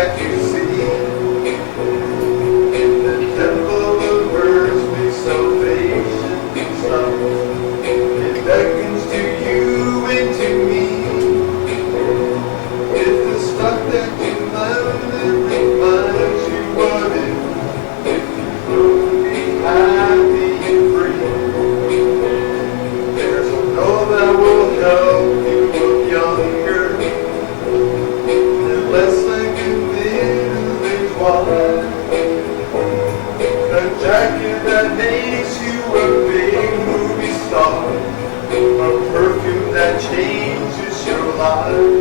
that you see in the temple of earthly salvation stuff. It beckons to you and to me. It's the stuff that you love that reminds you of it. If you will be happy and free, there's a know that will help you look younger and less like a middle-aged wife. A jacket that makes you a big movie star, a perfume that changes your life.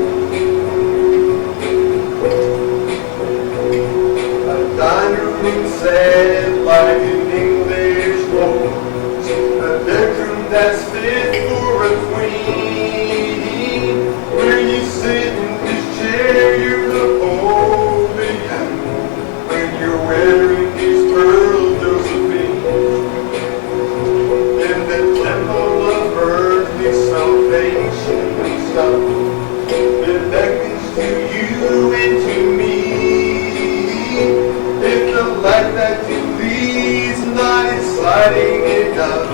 A dining room set like an English rose, a bedroom that's fit for a queen. Where you sit in this chair, you look only you. When you're wearing these pearls, Josephine, in the temple of earthly salvation stuff, it beckons to you and to me. If the life that you lead's not exciting enough,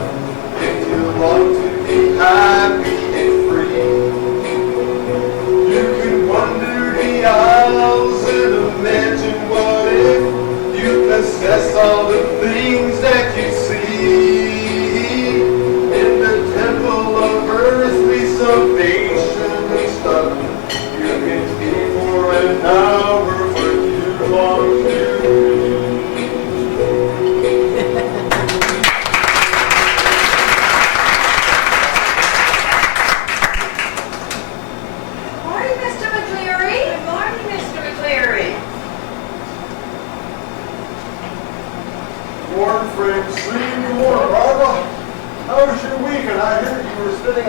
if you long to be happy and free, you can wander the aisles and imagine what if you possess all the things that you see in the temple of earthly salvation and stuff. You can be for an hour for you long to Morning, Mr. McCleary. Good morning, Mr. McCleary. Good morning, Francine. Good morning, Barbara. How was your weekend? I heard you were spending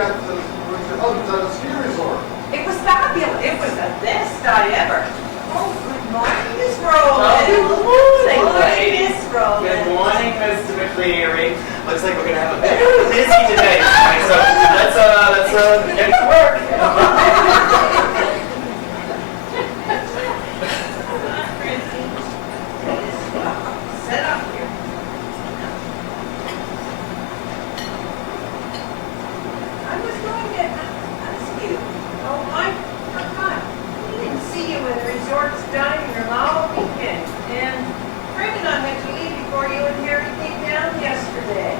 with your husband at a ski resort. It was fabulous. It was the best I ever. Oh, good morning, Miss Rowland. Good morning, Miss Rowland. Good morning, Mr. McCleary. Looks like we're gonna have a very busy today, so let's get to work. Set up here. I was going to ask you. Oh, I forgot. We didn't see you in the resort's dining room all weekend. And Fred and I had to leave before you and Harry came down yesterday.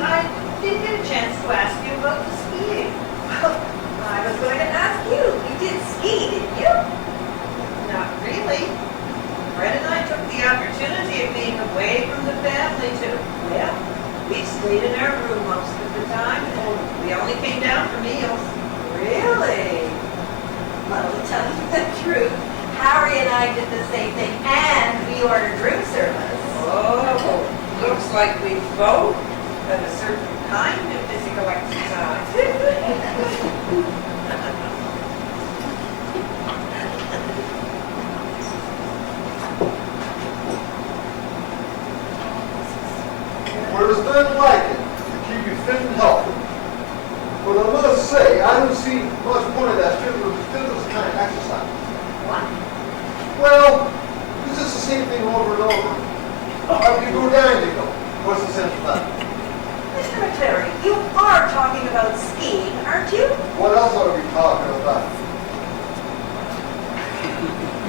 I didn't get a chance to ask you about the skiing. Well, I was going to ask you. You did ski, didn't you? Not really. Fred and I took the opportunity of being away from the family to, well, we stayed in our room most of the time. And we only came down for meals. Really? Well, to tell you the truth, Harry and I did the same thing, and we ordered room service. Oh, looks like we both have a certain kind of physical exercise. Where does Ben like it? To keep you fit and healthy. But I must say, I don't see much point of that fitness kind of exercise. What? Well, it's just the same thing over and over. Up you go, down you go. What's the sense of that? Mr. McCleary, you are talking about skiing, aren't you? What else are we talking about?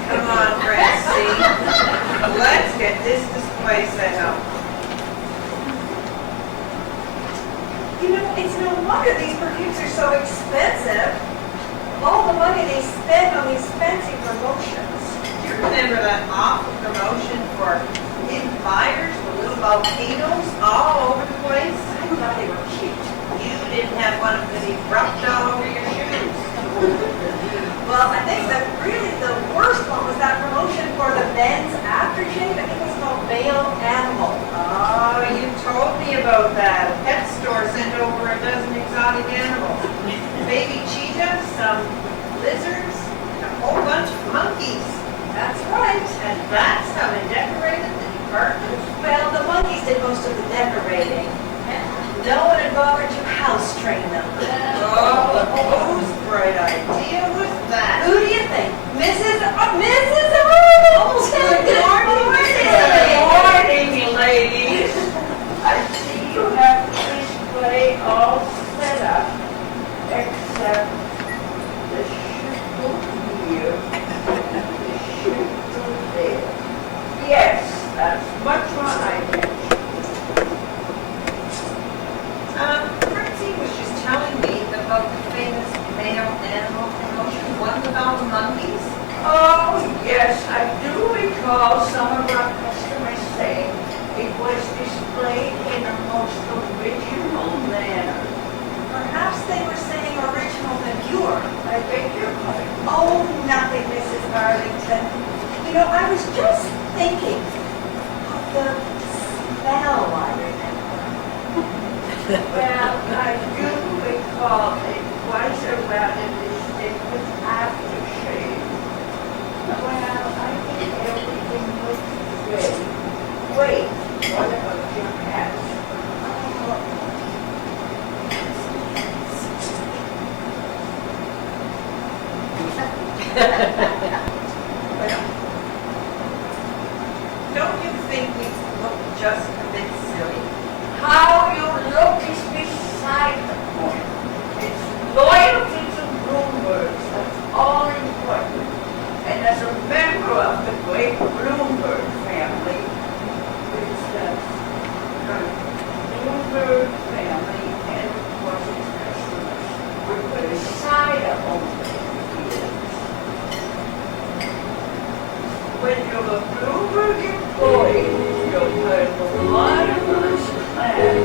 Come on, Francine. Let's get this display set up. You know, it's no wonder these perfumes are so expensive. All the money they spend on these fancy promotions. Do you remember that awful promotion for hidden fires with little volcanoes all over the place? I thought they were cute. You didn't have one because he rubbed all over your shoes. Well, I think that really the worst one was that promotion for the men's aftershave. I think it was called Male Animal. Oh, you told me about that. A pet store sent over a dozen exotic animals. Baby cheetahs, some lizards, and a whole bunch of monkeys. That's right. And that's how they decorated the department. Well, the monkeys did most of the decorating. No one had bothered to house train them. Oh, whose bright idea was that? Who do you think? Mrs. Yes, I do recall some of our customers saying it was displayed in a most original manner. Perhaps they were saying original demure. I beg your pardon. Oh, nothing, Mrs. Arlington. You know, I was just thinking of the smell I remember. Well, I do recall it was a rather distinct aftershave. Well, I think everything looks ready. Wait, what about your hats? Well, don't you think we look just a bit silly? How you look is beside the point. It's loyalty to Bloomberg's that's all important. And as a member of the great Bloomberg family, it's the Bloomberg family and of course its customers would put aside a home when you're a Bloomberg employee, you're part of a large plan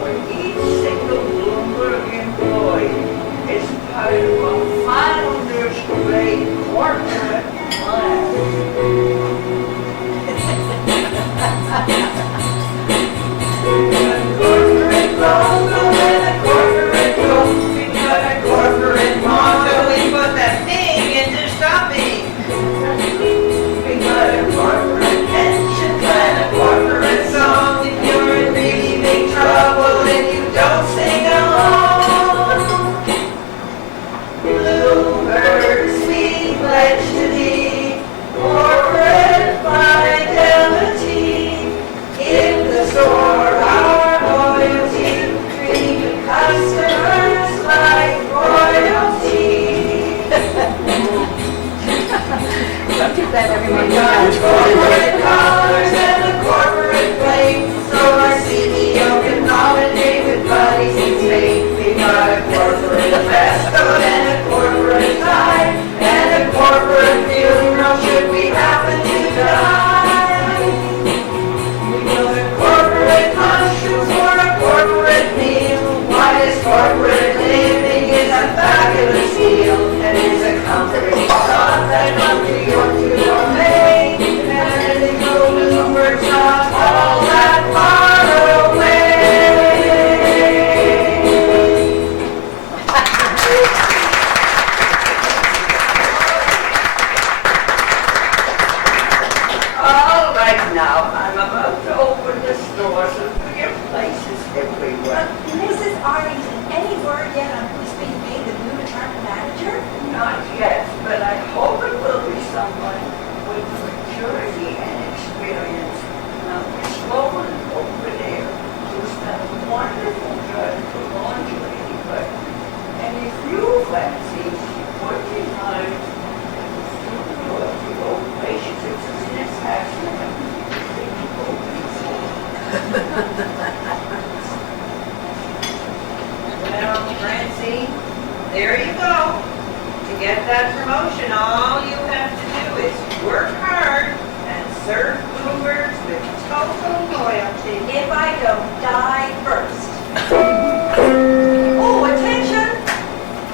where each single Bloomberg employee is part of a founder's grade corporate plan. A corporate logo and a corporate logo, we got a corporate motto. We put that thing into shopping. We got a corporate pension plan, a corporate song. If you're in really big trouble and you don't sing along, Bluebirds we pledge to thee, corporate fidelity. In the store, our loyalty, treating customers like royalty. Don't do that, everyone. We got corporate collars and a corporate plate, so our CEO can nominate with buddies in state. We got a corporate vest and a corporate tie, and a corporate funeral should we happen to die. We got a corporate mushroom for a corporate meal. Why is corporate living is a fabulous deal, and it's a comforting thought that from New York to Maine, and the Bloomberg's not all that far away. All right now, I'm about to open the store, so we have places everywhere. Mrs. Arlington, any word yet on who's being made the new department manager? Not yet, but I hope it will be someone with maturity and experience. Now, Miss Lowen over there, who's done a wonderful job for laundry department. And if you fancy working hard and loyalty over patience, it's a business accident. Well, Francine, there you go. To get that promotion, all you have to do is work hard and serve Bloomberg's with total loyalty. If I don't die first. Oh, attention!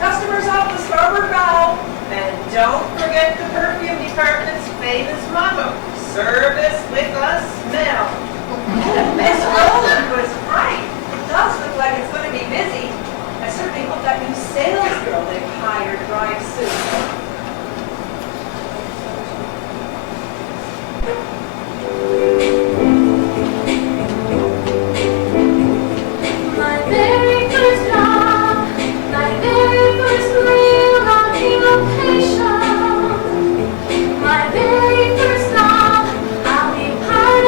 Customers off the starboard bow. And don't forget the perfume department's famous motto, service with a smell. Miss Rowland was right. It does look like it's going to be busy. I certainly hope that new sales girl they've hired drives soon. My very first job, my very first real occupation, my very first love, I'll be part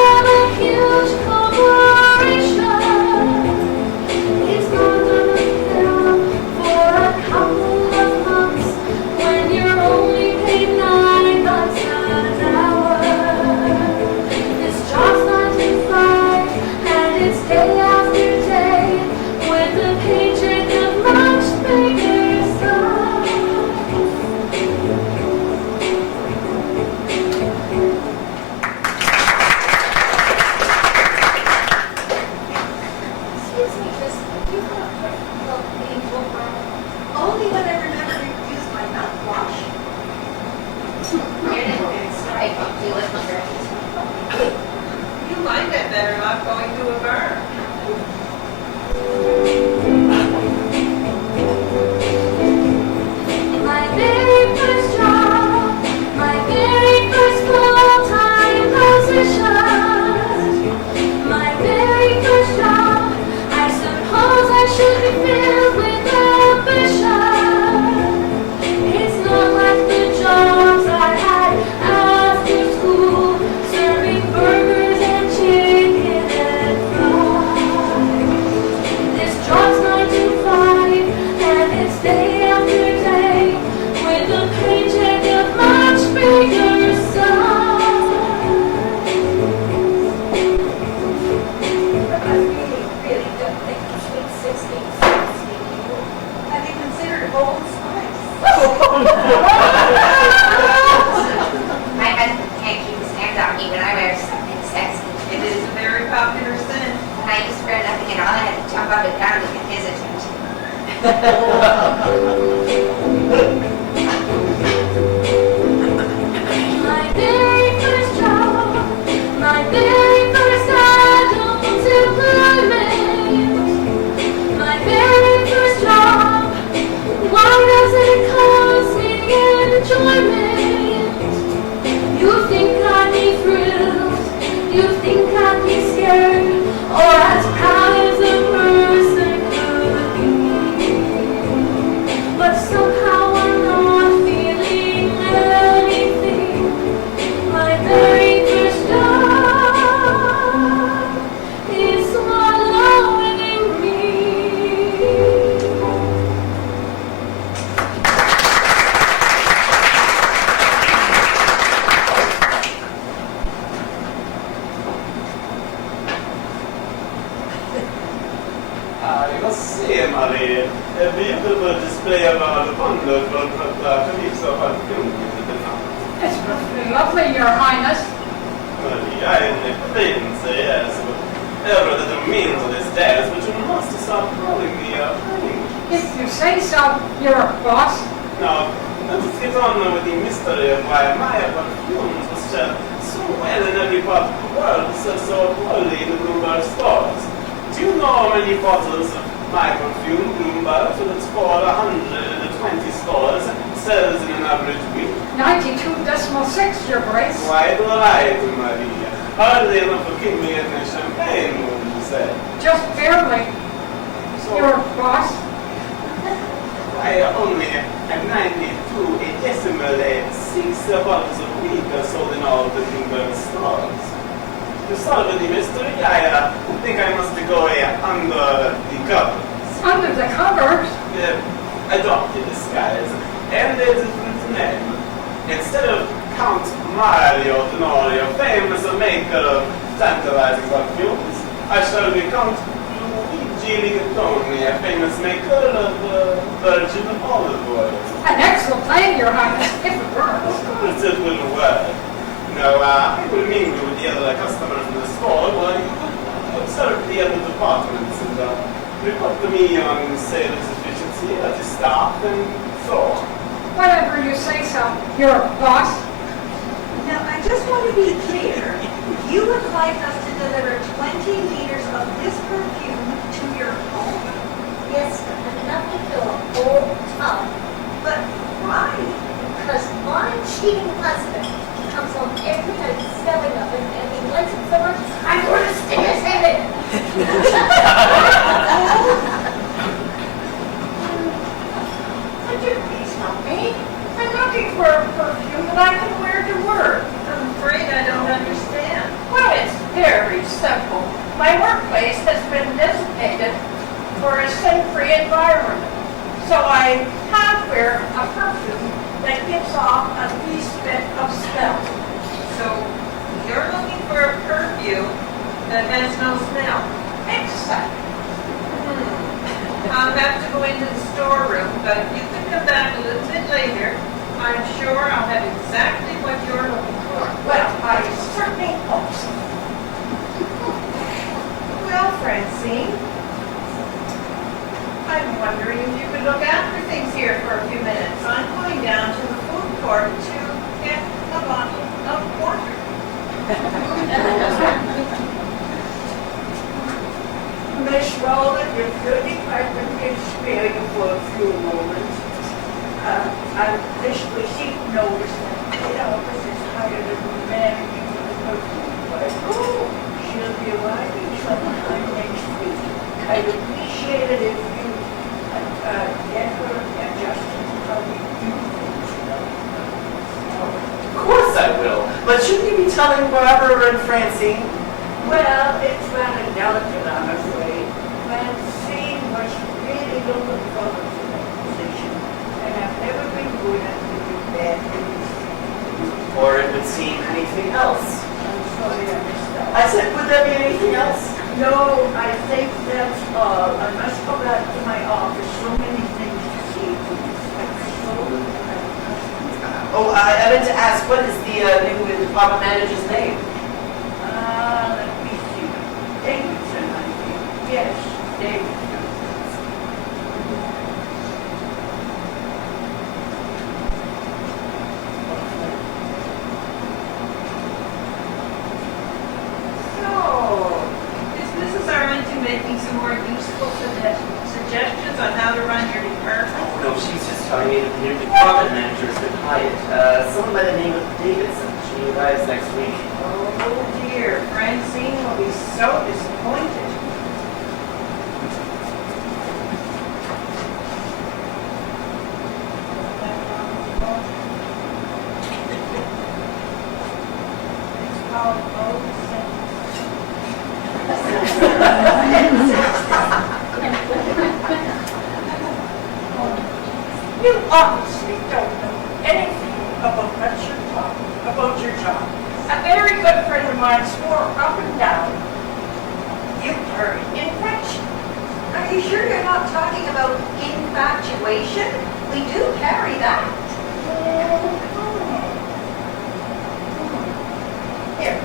deal with my grades. You might have better not going to a bar. My very first job, my very first full-time position, my very first job, I suppose I should be filled with ambition. It's not like the jobs I had after school, serving burgers and chicken and fries. This job's 9 to 5, and it's day after day, with a paycheck of much bigger size. But I really don't think you should 16. Have you considered Old Spice? My husband can't keep his hands off me when I wear something sexy. It is a very popular sin. When I used to wear nothing at all, I had to jump up and down to get his attention. My very first job, my very first adult employment, my very first job, why does it cause me enjoyment? You think I'd be thrilled, you think I'd be scared, or as proud as a person could be. But somehow I'm not feeling anything. My very first job is swallowing me. Jag ser Marie, ett beautiful display of the wonderful Calypso perfume with the namn. It's lovely, Your Highness. Maria, I didn't say yes, but ever that you mean to this dance, but you must stop calling me a If you say so, Your Boss. Now, let's get on with the mystery of why my perfumes was sold so well in every part of the world, so poorly in the Bloomberg stores. Do you know how many bottles of my perfume Bloomberg, so that's for 120 stores, sells in an average week? 92.6, Your Grace. Quite right, Maria. Hardly enough to keep me in the champagne, would you say? Just barely, So, Your Boss. I only at 92 a decimal 6 bottles a week are sold in all the Bloomberg stores. To solve the mystery, I think I must go under the covers. Under the covers. Adopt a disguise and a different name. Instead of Count Mario Tenorio, famous maker of tantalizing perfumes, I shall be Count Luigi Rigatoni, a famous maker of virgin olive oil. An excellent plan, Your Highness, if it works. Of course it will work. Now, I will mingle with the other customers in the store while you observe the other departments and report to me on sales efficiency at the staff and so on. Whatever you say so, Your Boss. Now, I just want to be clear. You would like us to deliver 20 liters of this perfume to your home. Yes, enough to fill a whole tub. But why? Because my cheating husband comes home every night smelling of it, and he likes it so much, I'm going to stick his head in it. Could you please help me? I'm looking for a perfume that I can wear to work. I'm afraid I don't understand. Well, it's very simple. My workplace has been designated for a sin-free environment. So I have wear a perfume that gives off a least bit of smell. So you're looking for a perfume that has no smell? Exactly. I'll have to go into the storeroom, but you can come back a little bit later. I'm sure I'll have exactly what you're looking for. Well, I certainly hope so. Well, Francine, I'm wondering if you could look after things here for a few minutes. I'm going down to the food court to get a bottle of water. Miss Rowland, if you'll be I can spare you for a few moments. I just received notice that the office is hired a new manager for the perfume, but she'll be arriving sometime next week. I'd appreciate it if you get her adjusted to how we do things. Of course I will. But shouldn't you be telling Barbara and Francine? Well, it's rather delicate, I'm afraid. Francine was really looking forward to that position, and I've never been good at doing bad things. Or it would seem anything else. I'm sorry I missed that. I said, would there be anything else? No, I think that's all. I must go back to my office. So many things to see to. Oh, I meant to ask, what is the new department manager's name? Let me see. Davidson, I think. Yes, Davidson. Making some more useful suggestions on how to run your department? Oh, no, she's just telling me that the new department manager has been hired. Someone by the name of Davidson. She arrives next week. Oh dear, Francine will be so disappointed. It's called You obviously don't know anything about your job. A very good friend of mine swore up and down you carry infection. Are you sure you're not talking about infatuation? We do carry that. Here.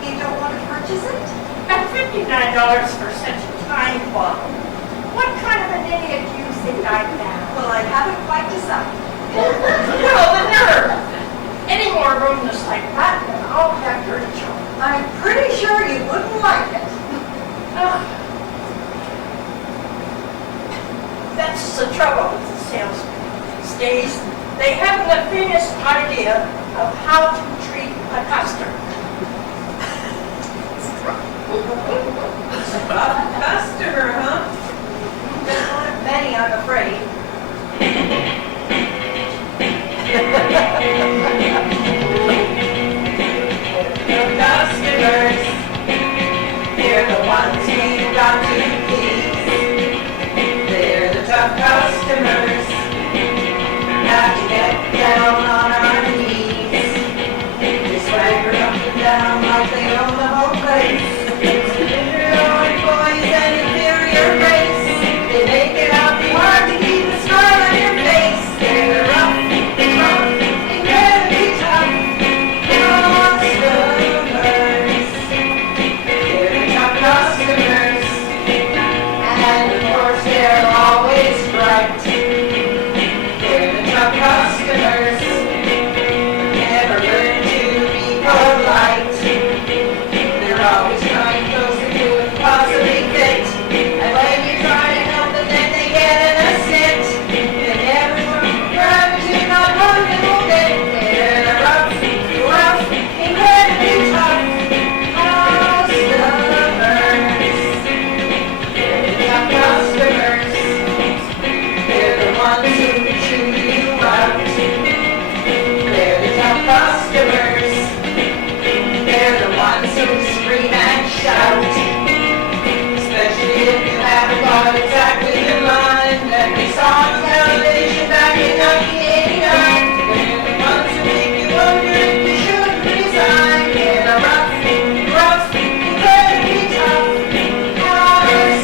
You don't want to purchase it? At $59 for such a tiny bottle. What kind of an idiot do you think I am? Well, I haven't quite decided. Well, the nerve! Any more rudeness like that, and I'll have your job. I'm pretty sure you wouldn't like it. That's the trouble with the salesmen these days. They haven't the faintest idea of how to treat a customer. Customer, huh? There's not many, I'm afraid. The customers, they're the ones you've got to please. They're the tough customers. Got to get down on our knees. They swagger up and down like they own the whole place. Superior employees and inferior race. They make it out be hard to keep a smile on your face. They're rough, incredibly tough customers. They're the tough customers. And of course they're always right. They're the tough customers. Never learn to be polite. They're always trying closer to impossibly fit. And when you try to help them, then they get in a sit. They never try to not one little bit. They're the rough, incredibly tough customers. They're the tough customers. They're the ones who chew you out. They're the tough customers. They're the ones who scream and shout. Especially if you haven't got exactly in mind that we saw on television back in 1989. They're the ones who make you wonder if you should resign. They're the rough, incredibly tough customers.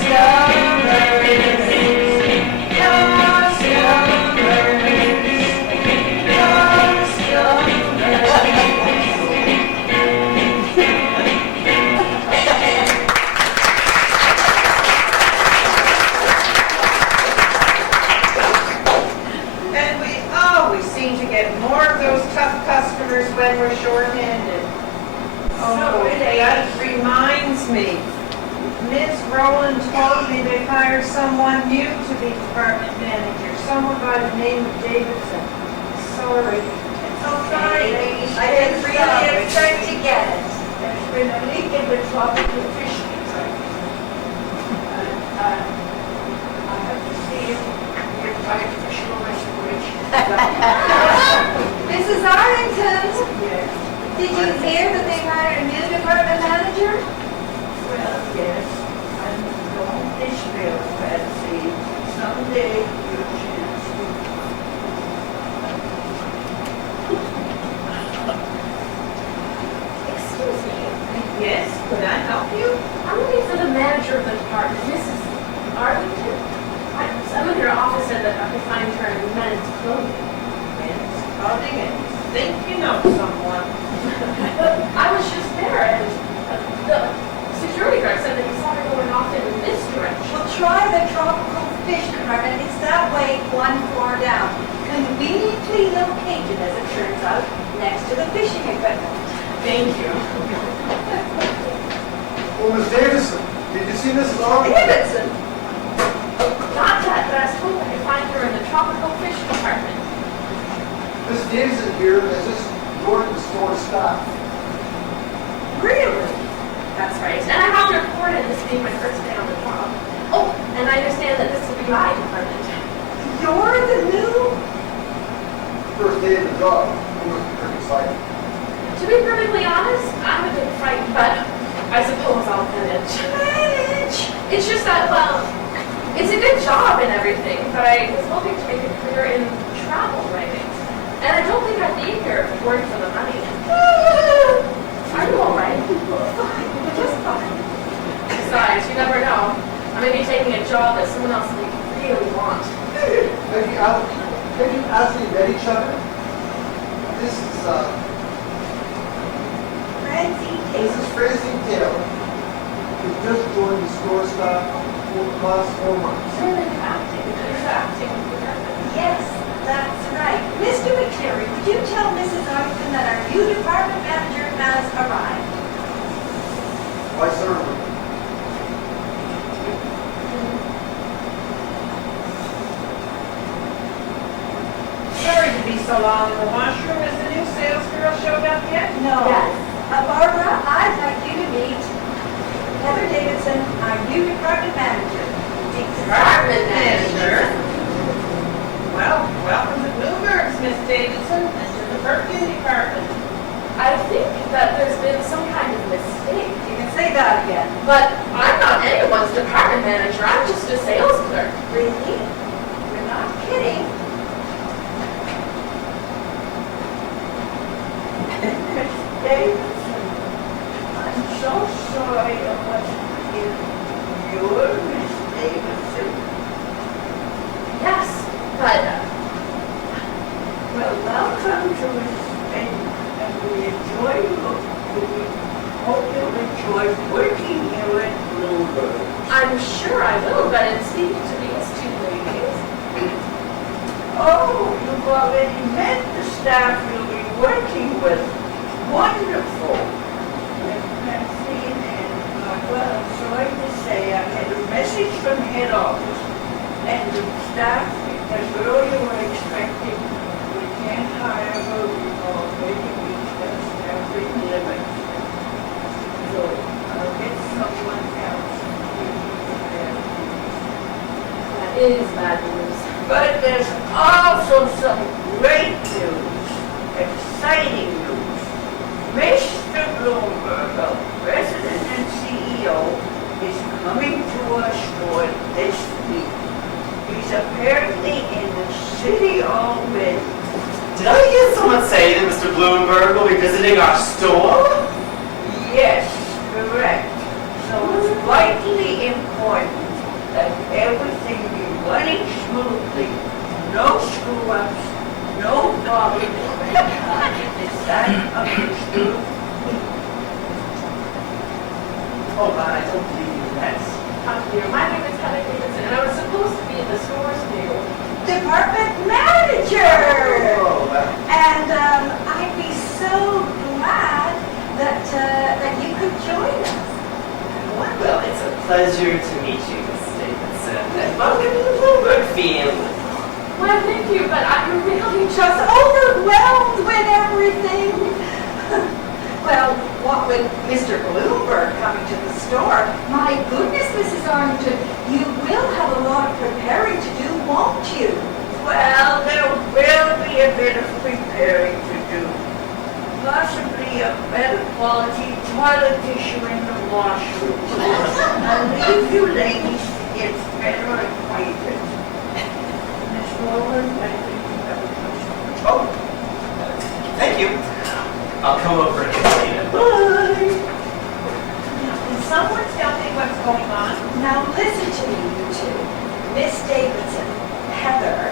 And we always seem to get more of those tough customers when we're short-handed. Oh, that reminds me. Ms. Rowland told me they hired someone new to be department manager, someone by the name of Davidson. Sorry. Okay, I didn't really expect to get it. There's been a leak in the tropical fish tank. I have to see if artificial respiration. Mrs. Arlington, Yes. did you hear that they hired a new department manager? Well, yes. And don't despair, Patsy. Someday your chance will come. Excuse me. Yes, could I help you? I'm looking for the manager of the department, Mrs. Arlington. Someone in her office said that I could find her in men's clothing. Men's clothing, and think you know someone. I was just there, and the security guard said that he saw her going off in this direction. Well, try the tropical fish department. It's that way, one floor down. Conveniently located, as it turns out, next to the fishing equipment. Thank you. Well, Miss Davison, did you see Mrs. Arlington? Davidson. Not that, but I was told I could find her in the tropical fish department. Miss Davison here has just joined the store staff. Really? That's right. And I have reported this being my first day on the job. Oh, and I understand that this will be my department. You're the new? First day of the job, we must be pretty excited. To be perfectly honest, I'm a bit frightened, but I suppose I'll manage. Manage. It's just that, well, it's a good job and everything, but I was hoping to make a career in travel writing. And I don't think I'd be here if it weren't for the money. Are you all right? Fine. Just fine. Besides, you never know. I may be taking a job that someone else may really want. Have you actually met each other? This is Francine Taylor, who just joined the store staff for the last 4 months. Acting. Yes, that's right. Mr. McCleary, would you tell Mrs. Arlington that our new department manager has arrived? Why, certainly. Sorry to be so long in the washroom. Has the new sales girl showed up yet? No. Yes. Barbara, I'd like you to meet Heather Davidson, our new department manager. Department manager? Well, welcome to Bloomberg's, Miss Davidson, and to the Perfume department. I think that there's been some kind of mistake. You can say that again. But I'm not anyone's department manager. I'm just a sales clerk. Really? You're not kidding. Miss Davidson, I'm so sorry I wasn't here. You're Miss Davidson. Yes, but Well, welcome to Miss and we hope you'll enjoy working here at Bloomberg. I'm sure I will. But in speaking to these two ladies, Oh, you've already met the staff you'll be working with. Wonderful. Miss Francine and, well, I'm sorry to say, I had a message from head office and the staff, as earlier were expecting, we can't hire her, we've already reached our staffing limit. So I'll get someone else. that is bad news. But there's also some great news, exciting news. Mr. Bloomberg, our president and CEO, is coming to our store this week. He's apparently in the city already. Did I hear someone say that Mr. Bloomberg will be visiting our store? Yes, correct. So it's vitally important that everything be running smoothly. No screw-ups, no problems. Is that understood? Oh, God, I don't believe you. That's... How dear. My name is Heather Davidson, and I was supposed to be in the store's new Department manager! Oh, well. And I'd be so glad that join us. Well, it's a pleasure to meet you, Miss Davidson. And welcome to the Bloomberg field. Well, thank you, but I'm really Just overwhelmed with everything. Well, what with Mr. Bloomberg coming to the store, my goodness, Mrs. Arlington, you will have a lot of preparing to do, won't you? Well, there will be a bit of preparing to do. Possibly a better quality toilet tissue in the washroom. I'll leave you ladies to get better acquainted. Miss Rowland, I think you have a question. Oh, thank you. I'll come over and explain it. Bye. Can someone tell me what's going on? Now listen to me, you two. Miss Davidson, Heather.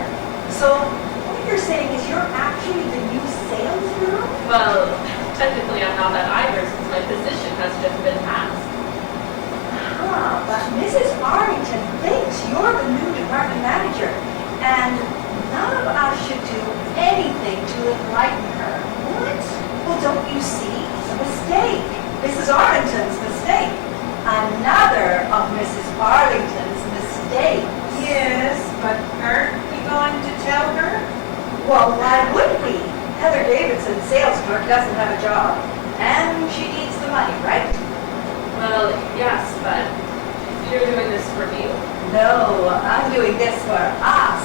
So what you're saying is you're actually the new sales girl? Well, technically I'm not that either since my position has just been passed. But Mrs. Arlington thinks you're the new department manager, and none of us should do anything to enlighten her. What? Well, don't you see? It's a mistake. Mrs. Arlington's mistake. Another of Mrs. Arlington's mistakes. Yes, but aren't we going to tell her? Well, why would we? Heather Davidson, sales clerk, doesn't have a job, and she needs the money, right? Well, yes, but you're doing this for me. No, I'm doing this for us.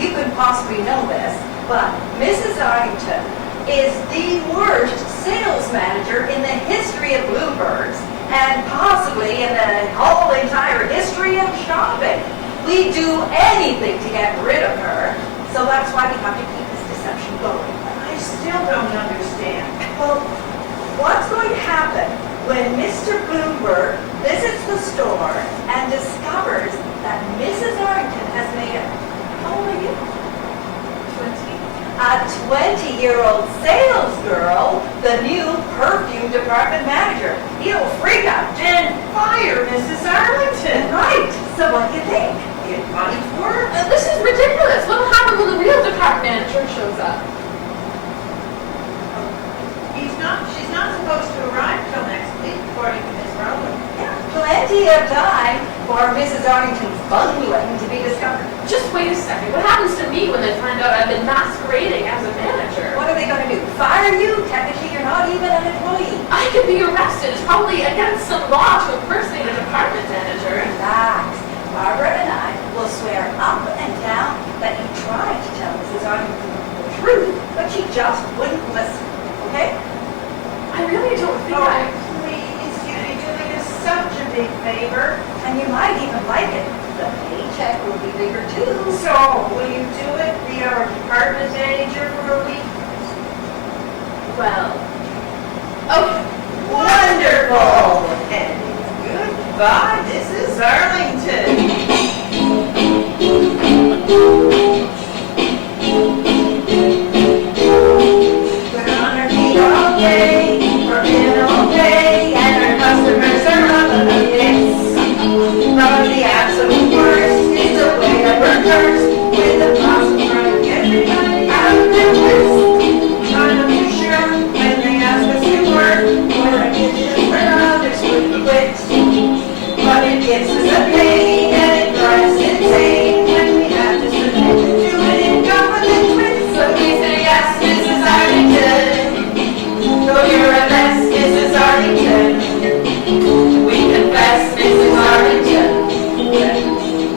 You couldn't possibly know this, but Mrs. Arlington is the worst sales manager in the history of Bloomberg's, and possibly in the whole entire history of shopping. We do anything to get rid of her, so that's why we have to keep this deception going. I still don't understand. Well, what's going to happen when Mr. Bloomberg visits the store and discovers that Mrs. Arlington has made a, how old are you? 20. A 20-year-old sales girl, the new perfume department manager. He'll freak out. And fire Mrs. Arlington. Right. So what do you think? It might work. This is ridiculous. What'll happen when the real department manager shows up? She's not supposed to arrive till next week, according to Miss Rowland. Yeah, plenty of time for Mrs. Arlington's bungling to be discovered. Just wait a second. What happens to me when they find out I've been masquerading as a manager? What are they going to do? Fire you? Technically, you're not even an employee. I could be arrested. It's probably against some law to impersonate a department manager. Relax. Barbara and I will swear up and down that you tried to tell Mrs. Arlington the truth, but she just wouldn't listen. Okay? I really don't think Oh, please, you'd be doing us such a big favor. And you might even like it. The paycheck will be bigger too. So, will you do it? Be our department manager for a week? Well, okay. Wonderful! And goodbye, Mrs. Arlington. We're on our feet all day, working all day, and our customers are loving the mix. But the absolute worst is the way that we're cursed, with the boss throwing everybody out of their list. Trying to be sure when they ask us to work, or a kitchen where others would quit. But it gives us a pain and it drives us insane when we have to submit to do it in government twins. So we say yes, Mrs. Arlington. Though you're a mess, Mrs. Arlington. We confess, Mrs. Arlington,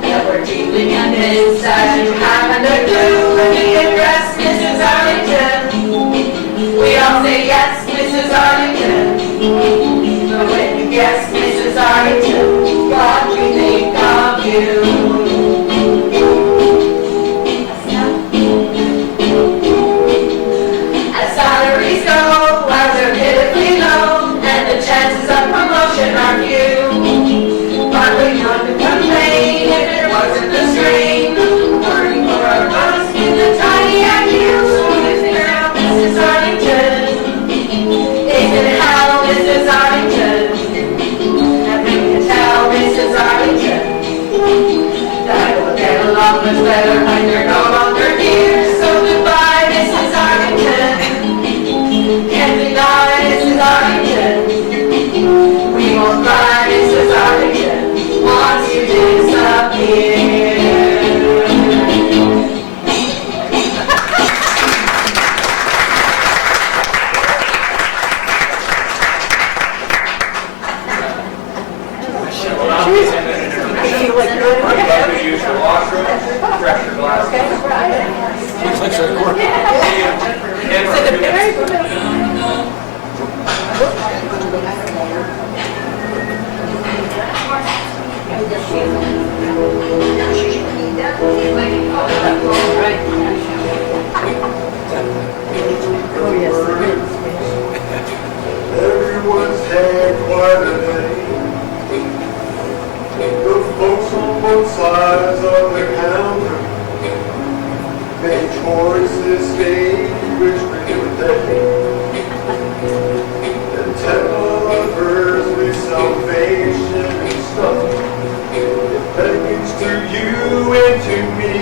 that we're deeply convinced that you haven't a clue when we address Mrs. Arlington. We all say yes, Mrs. Arlington. But when you guess, Mrs. Arlington, what we think of you. As salaries go, ours are pitifully low, and the chances of promotion are few. But we couldn't complain if it wasn't the strain, working for our boss in the tiny IQ. So is it now, Mrs. Arlington? Is it how, Mrs. Arlington? And we can tell Mrs. Arlington that we'll get along much better when you're no longer here. So goodbye, Mrs. Arlington. Can't deny Mrs. Arlington. Everyone's had quite a day. The folks on both sides of the counter made choices, stayed which way they and tell others with salvation and stuff. It beckons to you and to me.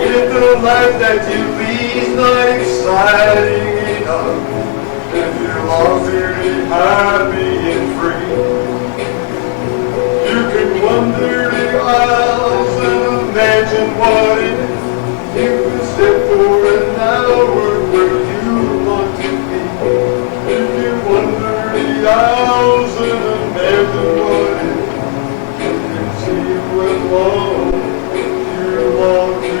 If the life that you lead's not exciting enough, if you long to be happy and free, you can wander the aisles and imagine what it is. You can sit for an hour where you want to be. You can wander the aisles and imagine what it is. You can see what love you long to be.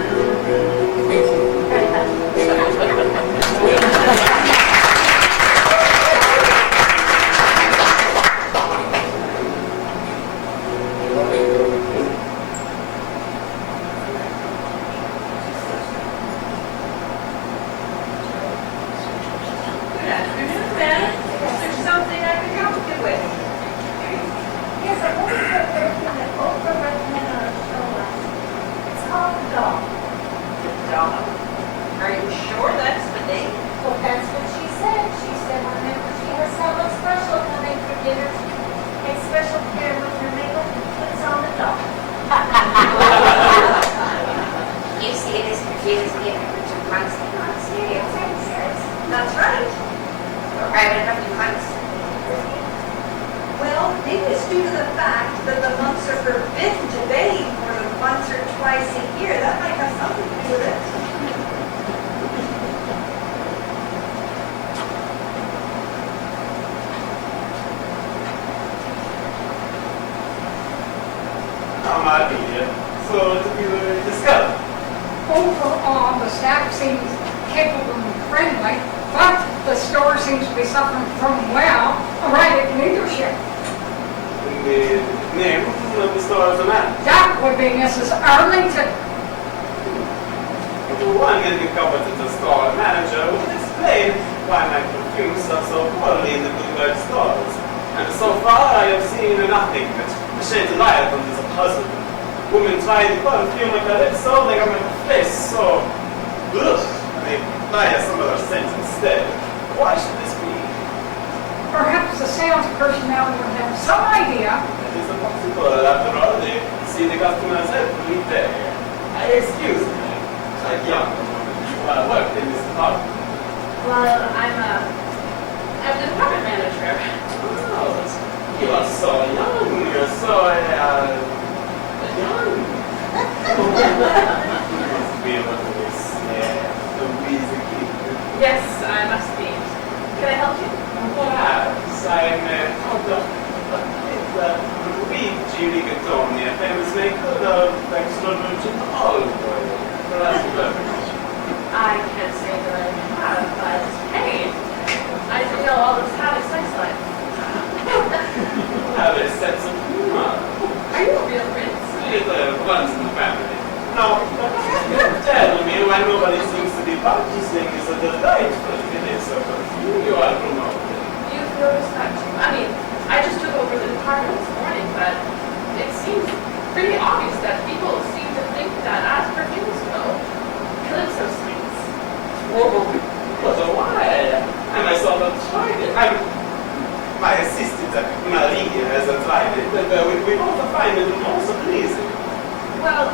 Good afternoon, madam. Is there something I can help you with? Yes, I want to put everything that Oprah recommended on her show last week. It's called The Dog. Dog. Are you sure that's the name? Well, that's what she said. She said whenever she has someone special coming for dinner, takes special care with her makeup and puts on the dog. You see, this confused me if it took months and months. That's right. Right, what about the months? Well, maybe it's due to the fact that the monks are forbidden to bathe more than once or twice a year. That might have something to do with it. Oh, my dear. So, to be discovered. Overall, the staff seems capable and friendly, but the store seems to be suffering from, well, erratic leadership. The name of the store is a man. That would be Mrs. Arlington. One incompetent store manager will explain why my perfumes are so poorly in the Bluebird stores. And so far I have seen nothing but the shades of light from this puzzle. Women try the perfume like a lips so they got my face so ugh. They buy some other scent instead. Why should this be? Perhaps the sales personnel would have some idea. It is impossible. After all, they see the customers every day. Excuse me. Like young woman, you worked in this department. Well, I'm the department manager. Oh, you are so young. You're so young. You must be able to the wheezy kid. Yes, I must be. Can I help you? Perhaps I'm caught up with Julie Gattoni, a famous maker of extra virgin olive oil. Perhaps you beverage. I can't say that I have, but hey, I do know all this habit sex life. You have a sense of humor. Are you a real prince? It runs in the family. No, tell me why nobody seems to be purchasing is a delightful. It is so perfume you are promoting. You've noticed that too. I mean, I just took over the department this morning, but it seems pretty obvious that people seem to think that as perfumes go, calypso stinks. Whoa, but why? I myself have tried it. My assistant, Maria, has tried it, and we both find it most pleasing. Well,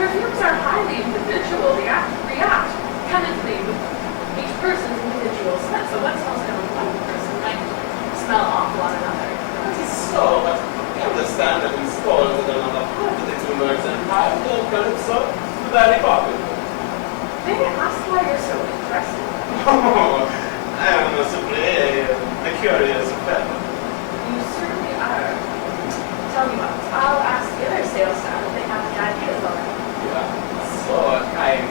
perfumes are highly individual. They react chemically with each person's individual scent. So what smells good on one person might smell awful on another. That is so, but we understand that in stores that are not a part of the two words and have the calypso very popular. May I ask why you're so interested? Oh, I am simply a curious fellow. You certainly are. Tell me what. I'll ask the other sales staff if they have any ideas on it. You are so kind,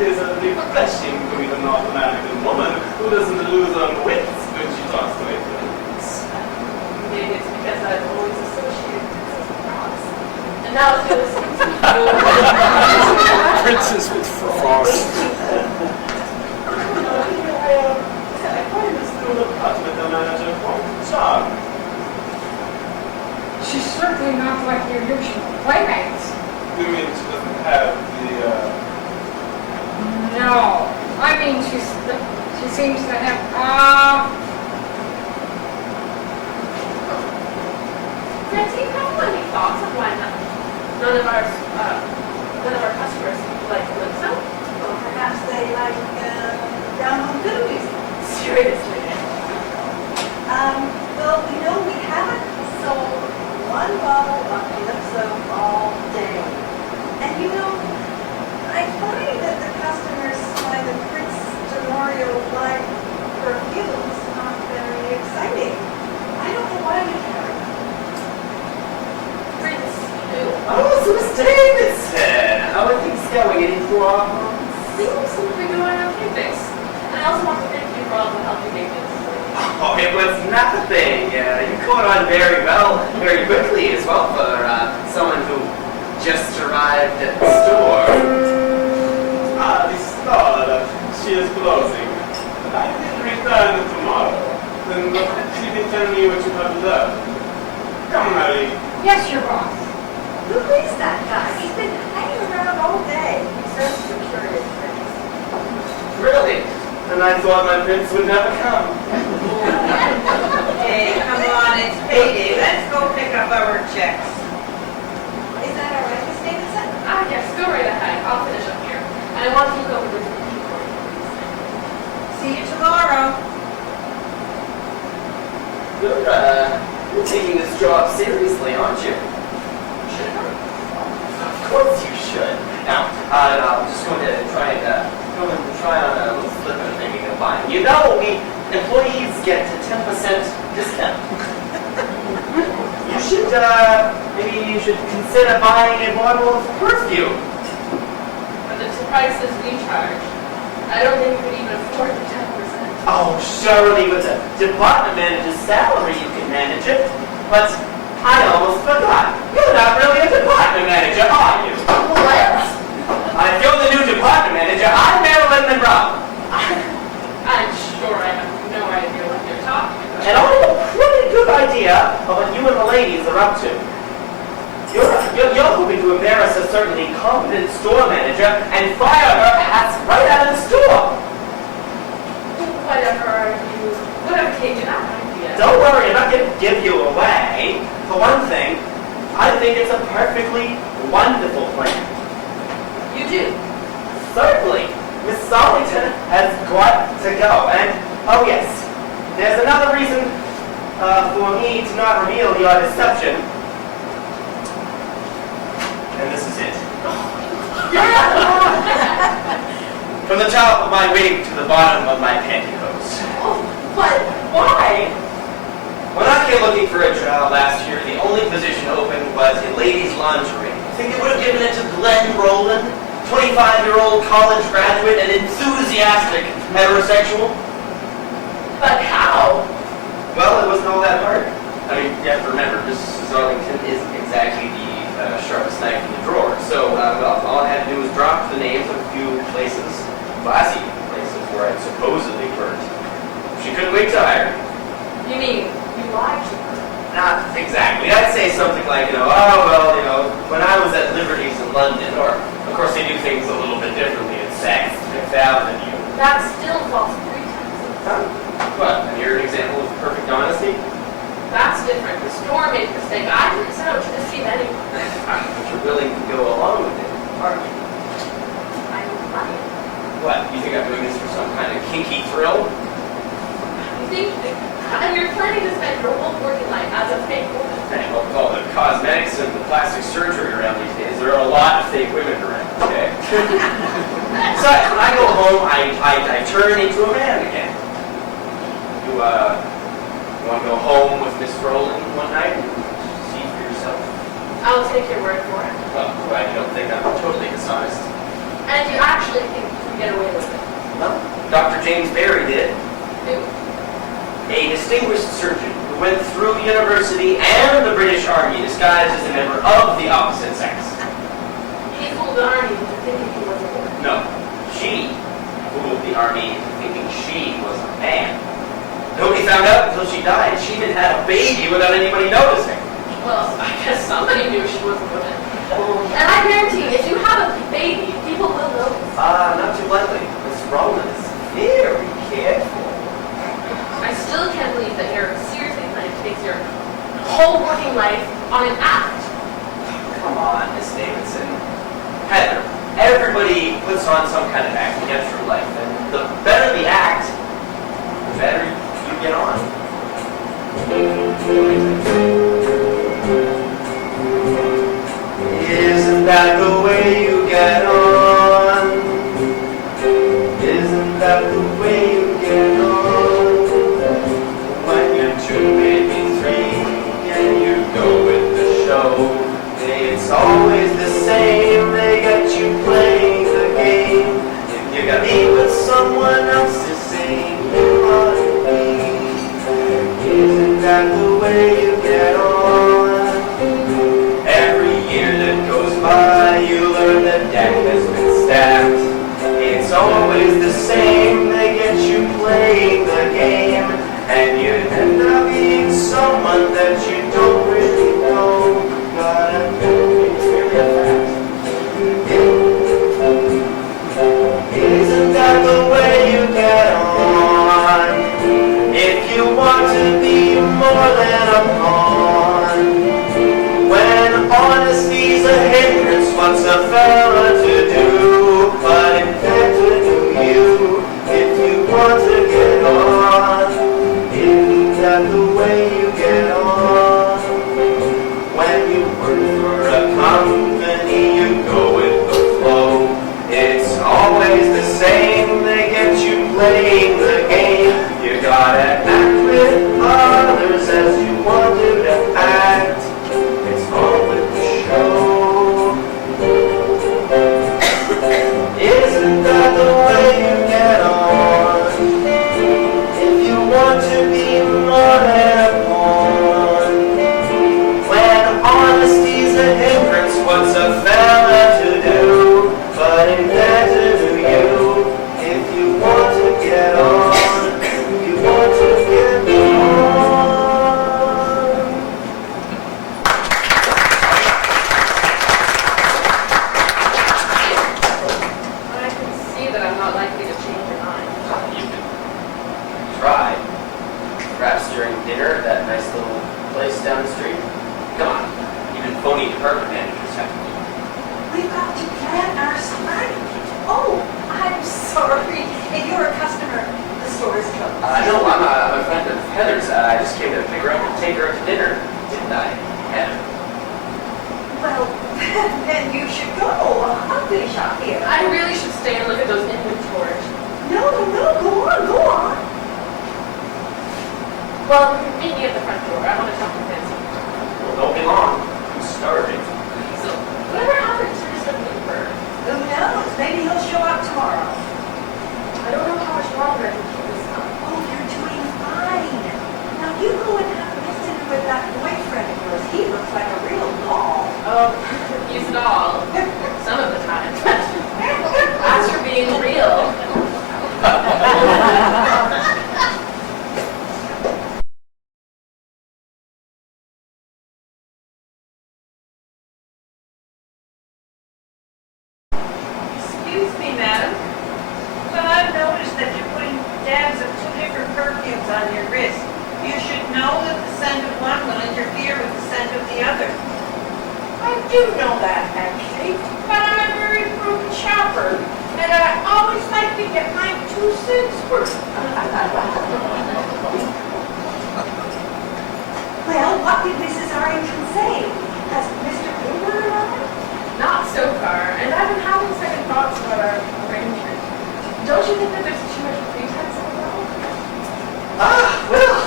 is refreshing to meet a North American woman who doesn't lose her wits when she talks to England. Maybe it's because I've always associated Princess with frogs. And now it feels Princess with frogs. I find this new apartment manager quite charming. She's certainly not like your usual playmates. You mean she doesn't have the, No, I mean she seems to have, Francine, have you any thoughts on why none of our customers like Calypso? Well, perhaps they like down-home movies. Seriously. Well, we haven't sold one bottle of Calypso all day. And I find that the customers find the Prince Tenorio line perfumes not very exciting. I don't know why you carry them. Prince, you do. Oh, so Miss Davidson, how are things going? Any problems? Things seem to be going okay, thanks. And I also want to thank you for all the help you gave me this morning. Oh, it was nothing. You caught on very well, very quickly as well for someone who just arrived at the store. the store, she is closing. I will return tomorrow. Then she can tell me what you have done. Come, Mary. yes, your boss. Who is that guy? He's been hanging around all day. He says some curious things. Really? And I thought my prince would never come. Hey, come on, it's payday. Let's go pick up our checks. Is that all right, Miss Davidson? Yes, go right ahead. I'll finish up here. And I want to look over this inventory. See you tomorrow. You're taking this job seriously, aren't you? Should I? Of course you should. Now, I'm just going to try on a little slip of thinking of buying. We employees get a 10% discount. Maybe you should consider buying a bottle of perfume. But the prices we charge, I don't think we could even afford the 10%. Oh, surely with the department manager's salary you can manage it. But I almost forgot. You're not really a department manager, are you? What? If you're the new department manager, I'm Marilyn Monroe. I'm sure I have no idea what you're talking about. And I have a pretty good idea of what you and the ladies are up to. You're hoping to embarrass a certainly competent store manager and fire her ass right out of the store. Whatever gave you that idea? Don't worry, I'm not going to give you away. For one thing, I think it's a perfectly wonderful plan. You do. Certainly, Miss Sollington has got to go. And, oh yes, there's another reason for me to not reveal your deception. And this is it. From the top of my wig to the bottom of my pantyhose. Oh, but why? When I came looking for a job last year, the only position open was in ladies' lingerie. Think they would have given it to Glenn Rowland, 25-year-old college graduate and enthusiastic heterosexual? But how? Well, it wasn't all that hard. I mean, you have to remember, Mrs. Arlington isn't exactly the sharpest knife in the drawer. So, all I had to do was drop the names of a few places, classy places where I'd supposedly worked. She couldn't wait to hire me. You mean you lied to her? Not exactly. I'd say something like, when I was at Liberty's in London, or, of course, they do things a little bit differently at Saks Fifth Avenue. That's still false pretenses. Huh? What? And you're an example of perfect honesty? That's different. The store made a mistake. I didn't set out to deceive anyone. But you're willing to go along with it, aren't you? I'm lying. What? You think I'm doing this for some kind of kinky thrill? And you're planning to spend your whole working life as a fake woman. Hey, well, with all the cosmetics and the plastic surgery around these days, there are a lot of fake women around, okay? So when I go home, I turn into a man again. You want to go home with Miss Rowland one night and see for yourself? I'll take your word for it. Well, I don't think I'm totally dishonest. And you actually think you get away with it. No, Dr. James Barry did. Who? A distinguished surgeon who went through university and the British Army disguised as a member of the opposite sex. He fooled the army into thinking he was a woman. No, she fooled the army into thinking she was a man. Nobody found out until she died. She even had a baby without anybody noticing. Well, I guess somebody knew she was a woman. And I guarantee, if you have a baby, people will notice. Not too likely. Miss Rowland is very careful. I still can't believe that you're seriously planning to base your whole working life on an act. Come on, Miss Davidson. Heather, everybody puts on some kind of act to get through life, and the better the act, the better you get on. Isn't that the way you get on? Isn't that the way you get on? When you're 2, maybe 3, and you go with the show. It's always the same, they get you playing the game. If you got me with someone else the same, you ought to be. Isn't that the way you get on? Every year that goes by, you learn the deck has been stacked. It's always the same, they get you playing the game. And you end up being someone that you don't really know. Gotta it's really a fact. Isn't that the way you get on? If you want to be more than a pawn. When honesty's a hindrance, what's a fella to do? But in fact to do you, if you want to get on. Isn't that the way you get on? When you work for a company, you go with the flow. It's always the same, they get you playing the game. You gotta act with others as you want to act. It's all with the show. Isn't that the way you get on? If you want to be more than a pawn. When honesty's a hindrance, what's a fella to do? But in fact to do you, if you want to get on, you want to get on. I can see that I'm not likely to change your mind. You can try. Perhaps during dinner at that nice little place down the street. Come on. Even phony department managers have to do. We've got to plan our strategy. Oh, I'm sorry. If you're a customer, the store is closed. No, I'm a friend of Heather's. I just came to pick her up and take her out to dinner, didn't I, Heather? Well, then you should go. I'll finish up here. I really should stay and look at those inventories. No, go on. Well, meet me at the front door. I want to talk to Nancy. Well, don't be long. I'm starving. So, whatever happened to Mr. Bloomberg? Who knows? Maybe he'll show up tomorrow. I don't know how much longer I can keep this up. Oh, you're doing fine. Now you go and have a visit with that boyfriend of yours. He looks like a real doll. Oh, he's a doll. Some of the time. As for being real. Excuse me, madam. Well, I've noticed that you're putting dabs of 2 different perfumes on your wrist. You should know that the scent of one will interfere with the scent of the other. I do know that, actually, but I'm a very prudent shopper, and I always like to get my 2 cents worth. Well, what did Mrs. Arrington say? Has Mr. Bloomberg arrived? Not so far, and I've been having second thoughts about our arrangement. Don't you think that there's too much pretense involved? Well,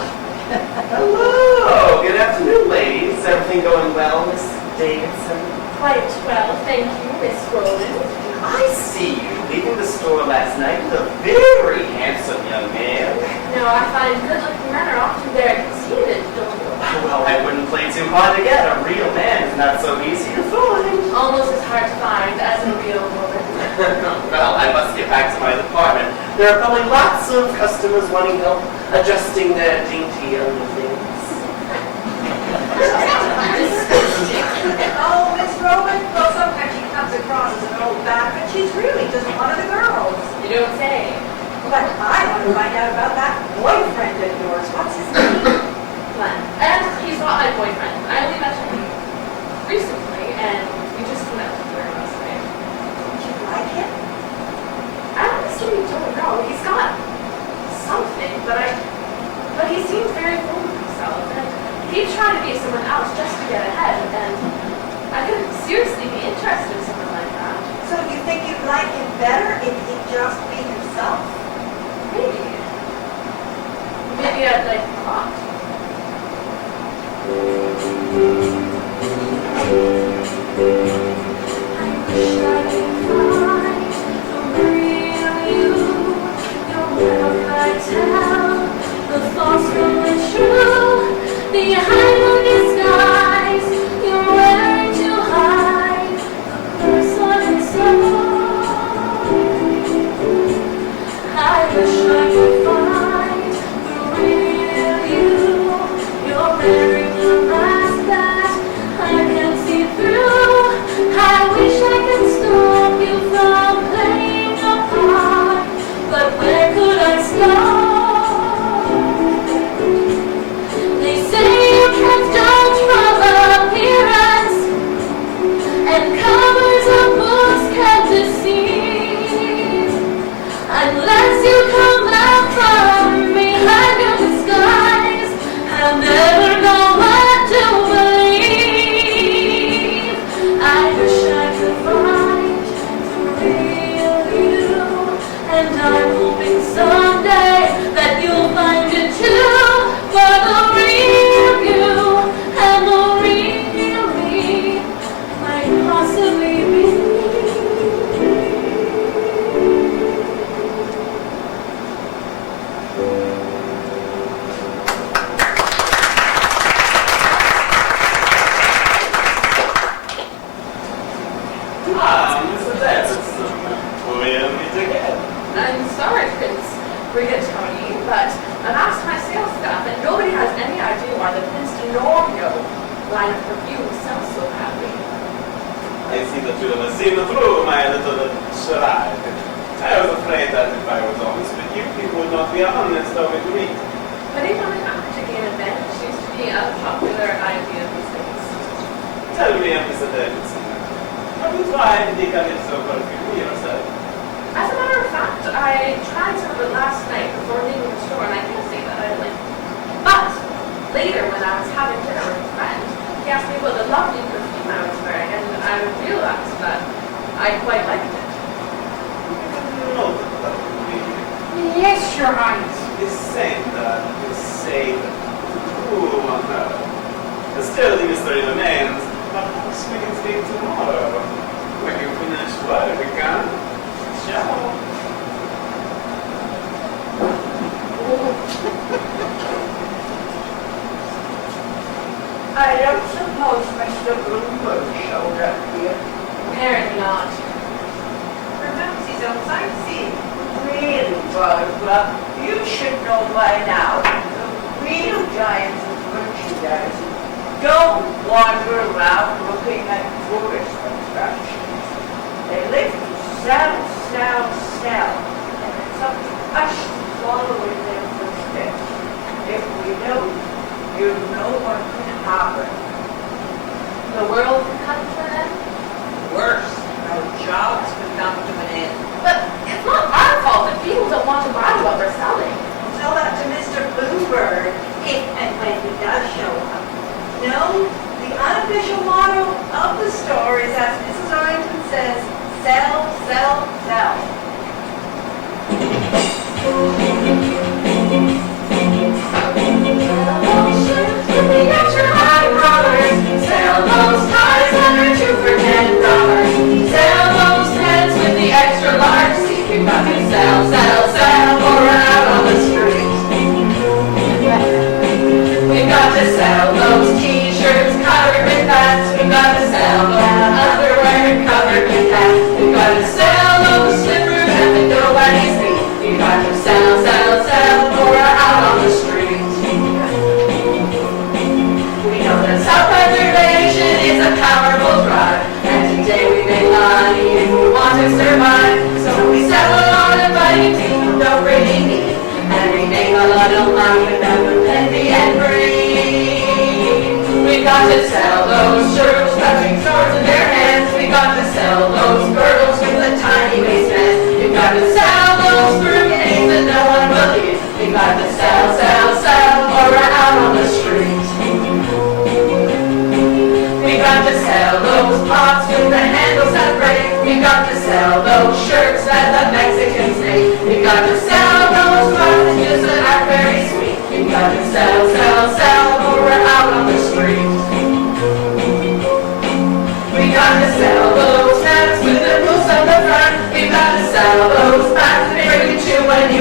hello. Good afternoon, ladies. Is everything going well, Miss Davidson? Quite well, thank you, Miss Rowland. I I see you leaving the store last night with a very handsome young man. No, I find good-looking men are often very conceited, don't you? Well, I wouldn't play too hard to get. A real man is not so easy to find. Almost as hard to find as a real woman. Well, I must get back to my department. There are probably lots of customers wanting help adjusting their dainty underthings. Oh, Miss Rowan, well, sometimes she comes across as an old bat, but she's really just one of the girls. You don't say. But I want to find out about that boyfriend of yours. What's his name? Glenn. And he's not my boyfriend. I only met him recently, and we just went out to dinner last night. Don't you like him? I honestly don't know. He's got something, but he seems very full of himself, and he's trying to be someone else just to get ahead, and I could seriously be interested in someone like that. So you think you'd like him better if he'd just be himself? Maybe. Maybe I'd like him a lot. I wish I could find the real you. You're where I tell the false from the true. The hiding disguise you're wearing to hide the person inside. I wish I could find the real you. You're wearing a mask that I can't see through. I wish I could stop you from playing a part, but where could I start? They say you can't judge from appearance, and covers of books can't deceive, unless you come out from behind your disguise. I'll never know what to believe. I wish I could find the real you, and I'm hoping someday that you'll find it too. For the real you and the real me might possibly be. Mr. Davidson, we'll meet again. I'm sorry, Prince Rigatoni, but I've asked my sales staff, and nobody has any idea why the Prince Denorio line of perfume sells so badly. I see that you have seen through my little charade. I was afraid that if I was honest with you, people would not be honest with me. Putting on an act to gain advantage seems to be a popular idea these days. Tell me, Mr. Davidson, have you tried the Calypso perfume yourself? As a matter of fact, I tried some of it last night before leaving the store, and I can't say that I liked it. But later, when I was having dinner with a friend, he asked me about the lovely perfume I was wearing, and I realized that I quite liked it. No, Yes, Your Highness. the same that you say that who on earth? Still, the mystery remains. Perhaps we can speak tomorrow when you finish work, huh? Ciao. I don't suppose Mr. Bloomberg showed up here. Apparently not. Perhaps he's out sightseeing. Really, Barbara, you should know by now. The real giants of merchandising don't wander around looking at tourist attractions. They live to sell, and it's up to us to follow in their footsteps. If we don't, you know what could happen. The world can come to an end. Worse, our jobs could come to an end. But it's not our fault that people don't want to buy what we're selling. Tell that to Mr. Bloomberg, if and when he does show up. No, the unofficial motto of the store is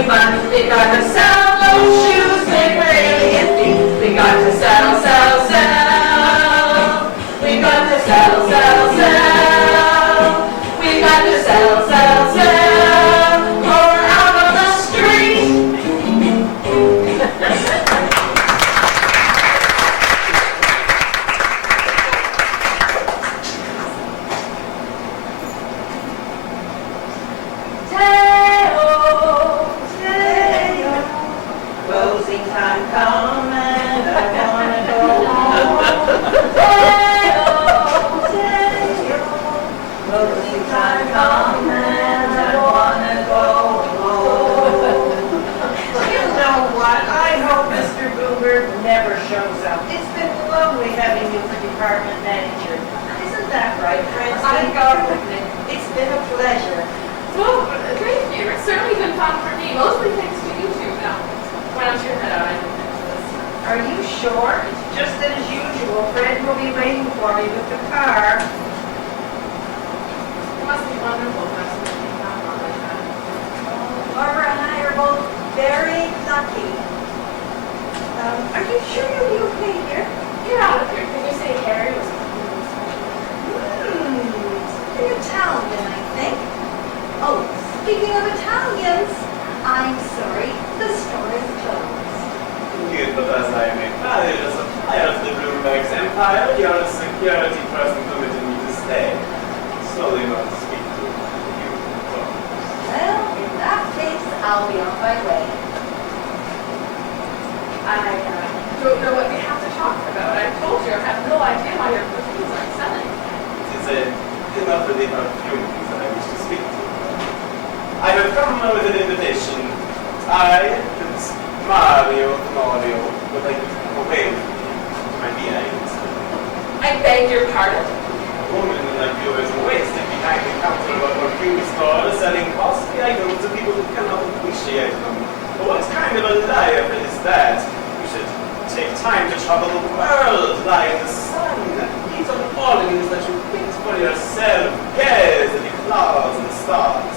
We got to sell those shoes, make alien feet. We got to sell, sell, sell. We got to sell, sell, sell. We got to sell, sell, sell. Or out on the street. Closing time come and I wanna go Closing time come and I wanna go home. You know what? I hope Mr. Boober never shows up. It's been lovely having you for department manager. Isn't that right, Francie? I go with it. It's been a pleasure. Well, thank you. It's certainly been fun for me. Mostly thanks to you two. Now, why don't you head out? I can finish this. Are you sure? Just as usual, Fred will be waiting for me with the car. It must be wonderful to have something happen all the time. Barbara and I are both very lucky. Are you sure you'll be okay here? Get out of here. Can you say Harry was An Italian, I think. Oh, speaking of Italians, I'm sorry, the store is closed. Good, but as I may value the supplier of the Bloomberg's empire, you're a security person permitted me to stay. Slowly not to speak to you. Well, in that case, I'll be on my way. I don't know what we have to talk about. I told you I have no idea why your perfumes aren't selling. It is enough of the perfumes that I wish to speak to. I have come with an invitation. I, Prince Mario would like to come away with me to my beings. I beg your pardon. A woman like you is wasted behind the counter of a perfume store selling costly items to people who cannot appreciate them. But what kind of a liar is that? You should take time to travel the world, lie in the sun, eat on the fallings that you picked for yourself, gaze at the clouds and the stars.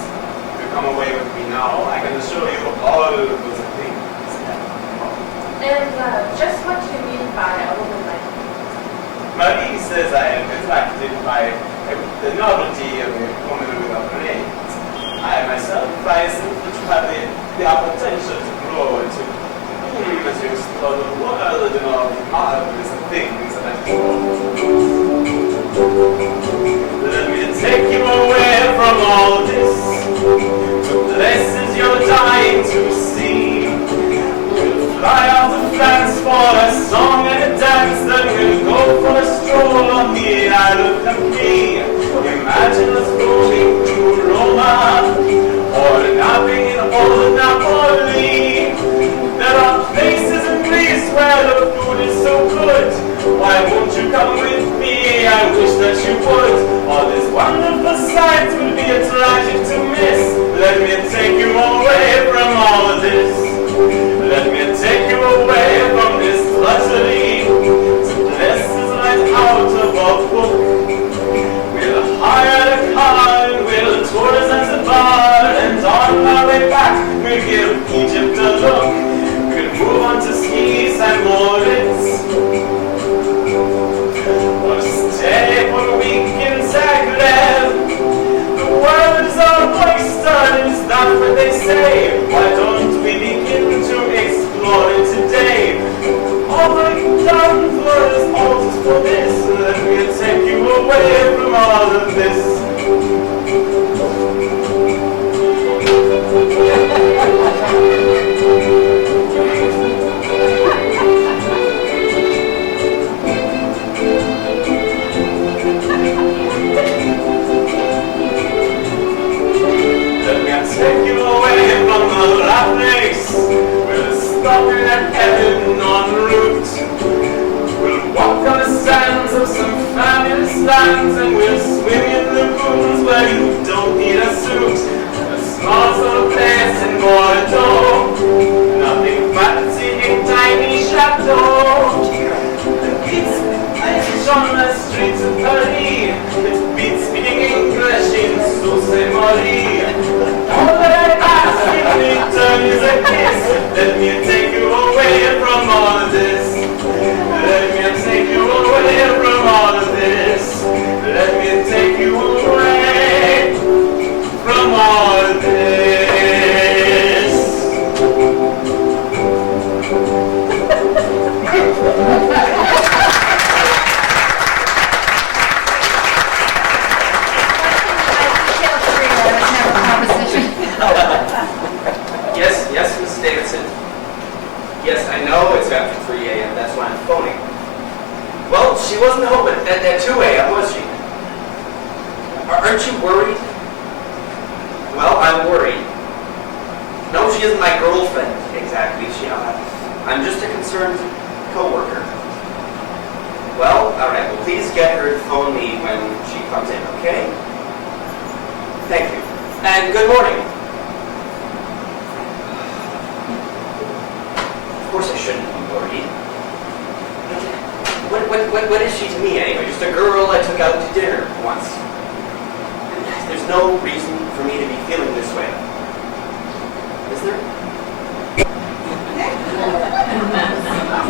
If you come away with me now, I can assure you all of those things. And just what do you mean by a woman like me? Marie says I am attracted by the novelty of a woman without brains. I myself, I simply have the potential to grow into as you explore the world and all the marvelous things that I do. Let me take you away from all this to places you're dying to see. We'll fly out to France for a song and a dance, then we'll go for a stroll on the Isle of Capri. Imagine us going to Roma or napping in old Napoli. There are places in Greece where the food is so good. Why won't you come with me? I wish that you would. All these wonderful sights would be a tragic to miss. Let me take you away from all this. Let me take you away from this luxury to places right out of a book. We'll hire a car and we'll tour Zanzibar, and on our way back we'll give Egypt a look. Move on to ski St. Moritz, or stay for a week in Zagreb. The world is our oyster, is that what they say? Why don't we begin to explore it today? All I've done for us, all just for this. Let me take you away from all of this. Take you away from the rat race. We'll stop in at heaven en route. We'll walk on the sands of some fabulous lands, and we'll swim in lagoons where you don't need a suit. A small sort of place in Bordeaux, nothing fancy in tiny chateau. It beats on the streets of Paris. It beats speaking English in Sault-Ste-Marie. All that I ask in return is wasn't home at 2 a.m., was she? Aren't you worried? Well, I'm worried. No, she isn't my girlfriend, exactly. I'm just a concerned co-worker. Well, all right. Well, please get her to phone me when she comes in, okay? Thank you. And good morning. Of course I shouldn't be worried. What is she to me, anyway? Just a girl I took out to dinner once. There's no reason for me to be feeling this way. Is there?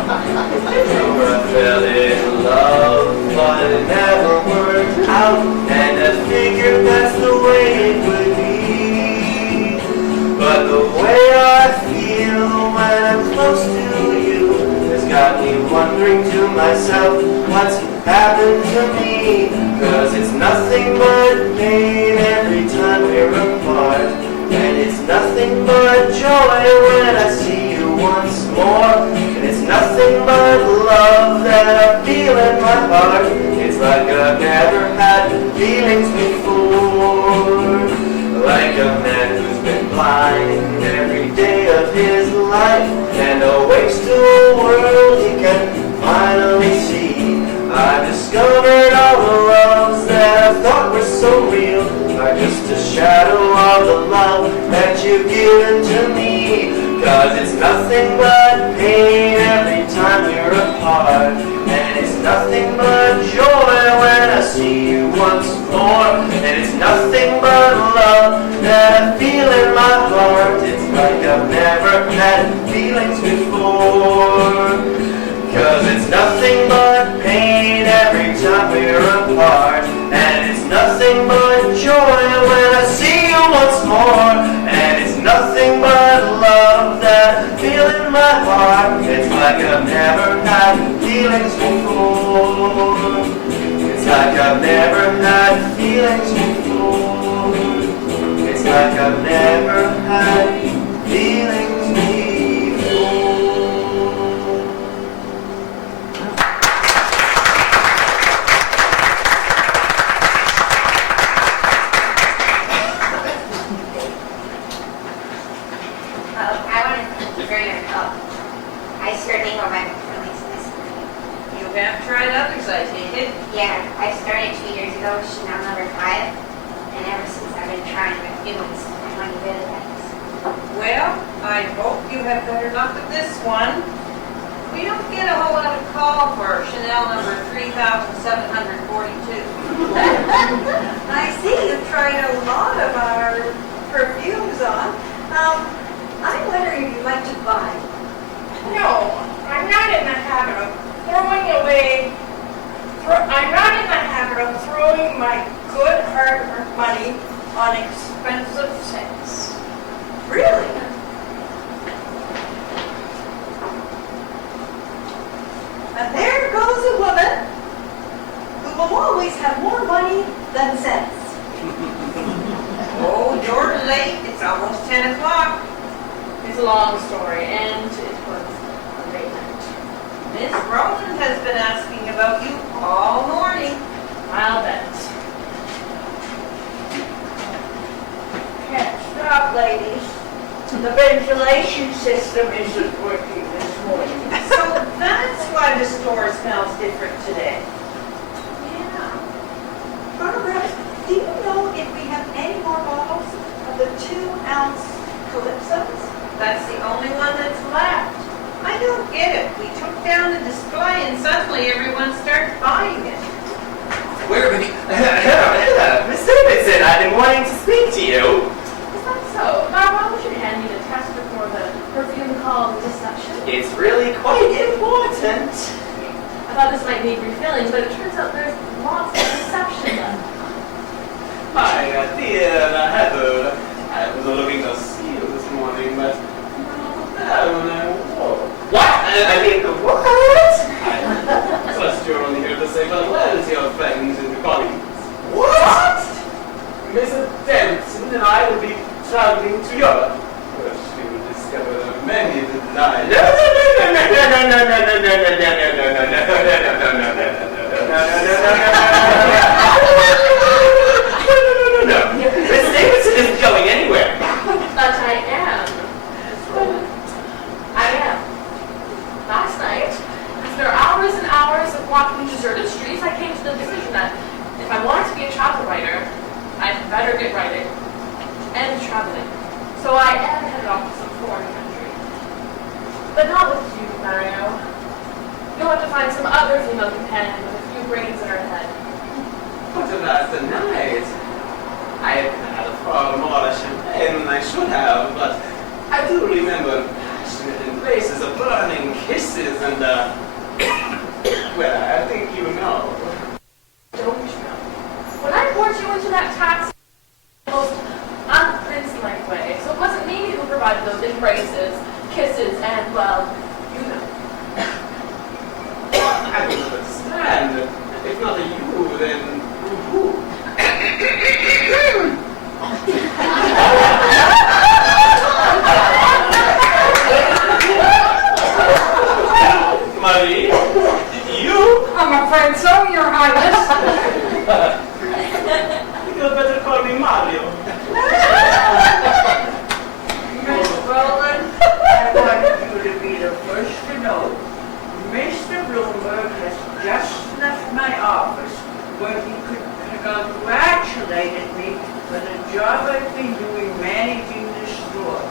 I fell in love, but it never worked out, and I figured that's the way it would be. But the way I feel when I'm close to you has got me wondering to myself, what's happened to me? 'Cause it's nothing but pain every time we're apart, and it's nothing but joy when I see you once more. And it's nothing but love that I feel in my heart. It's like I've never had feelings before. Like a man who's been blind every day of his life and awakes to a world he can finally see. I discovered all the loves that I thought were so real are just a shadow of the love that you've given to me. 'Cause it's nothing but pain every time you're apart, and it's nothing but joy when I see you once more. And it's nothing but love that I feel in my heart. It's like I've never had feelings before. 'Cause it's nothing but pain every time we're apart, and it's nothing but joy when I see you once more. And it's nothing but love that I feel in my heart. It's like I've never had feelings before. It's like I've never had feelings before. It's like I've never had feelings before. I want to bring her up. I certainly know my feelings in this morning. You have tried others, I take it. Yeah, I started 2 years ago, Chanel number 5, and ever since I've been trying my feelings, I'm on really bad. Well, I hope you have better luck with this one. We don't get a whole lot of call for Chanel number 3742. I see you've tried a lot of our perfumes on. I'm wondering if you'd like to buy. No, I'm not in the habit of throwing away, I'm not in the habit of throwing my good hard-earned money on expensive scents. Really? And there goes a woman who will always have more money than sense. Oh, you're late. It's almost 10 o'clock. It's a long story, and it was a late night. Miss Rowan has been asking about you all morning. I'll bet. Can't stop, ladies. The ventilation system isn't working this morning. So that's why the store smells different today. Yeah. Barbara, do you know if we have any more bottles of the 2-ounce Calypsos? That's the only one that's left. I don't get it. We took down the display and suddenly everyone started buying it. Where are we? Miss Davidson, I've been wanting to speak to you. Is that so? Bob, why would you hand me the test before the perfume called Deception? It's really quite important. I thought this might need refilling, but it turns out there's lots of deception left. Hi, dear Heather. I was looking to see you this morning, but What? I mean, what? I trust you're only here to say farewell to your friends and colleagues. What? Mrs. Dempson and I will be traveling to Europe, where she will discover many delights. Miss Davidson isn't going anywhere. But I am. I am. Last night, after hours and hours of walking deserted streets, I came to the decision that if I wanted to be a travel writer, I'd better get writing and traveling. So I am headed off to some foreign country. But not with you, Mario. You'll have to find some other female companion with a few brains in her head. But last night, I had far more champagne than I should have, but I do remember passionate embraces of burning kisses and, well, I think you know. Don't you know? When I poured you into that taxi in the most unprince-like way, so it wasn't me who provided those embraces, kisses, and, well, you know. I don't understand. If not you, then who? Marie? You? I'm afraid so, Your Highness. You'd better call me Mario. Miss Rowland, I want you to be the first to know. Mr. Bloomberg has just left my office where he congratulated me for the job I've been doing managing the store.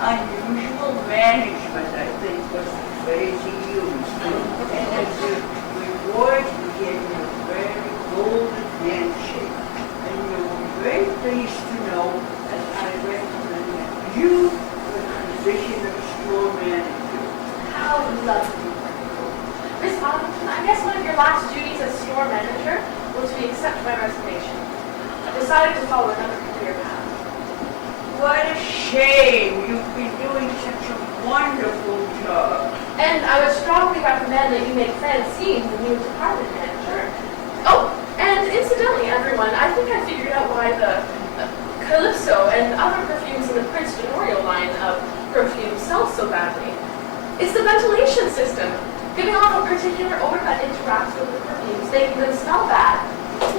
Unusual management, I think, was the phrase he used. And as a reward, he gave me a very golden handshake. And you'll be very pleased to know that I recommend you for the position of store manager. How lovely. Miss Arlington, I guess one of your last duties as store manager was to accept my resignation. I decided to follow another career path. What a shame. You've been doing such a wonderful job. And I would strongly recommend that you make Francine the new department manager. Oh, and incidentally, everyone, I think I figured out why the Calypso and other perfumes in the Prince Tenorio line of perfumes sell so badly. It's the ventilation system, giving off a particular odor that interacts with the perfumes, making them smell bad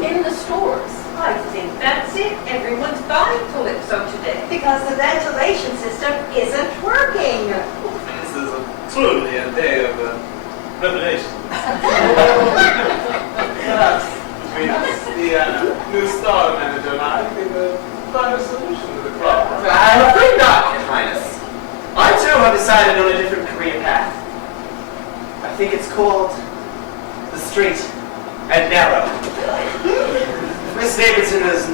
in the stores. I think that's it. Everyone's buying Calypso today. Because the ventilation system isn't working. This is truly a day of revelation. Yes, the new store manager and I think a better solution to the problem. I'm afraid not, Your Highness. I too have decided on a different career path. I think it's called the straight and narrow. Miss Davidson is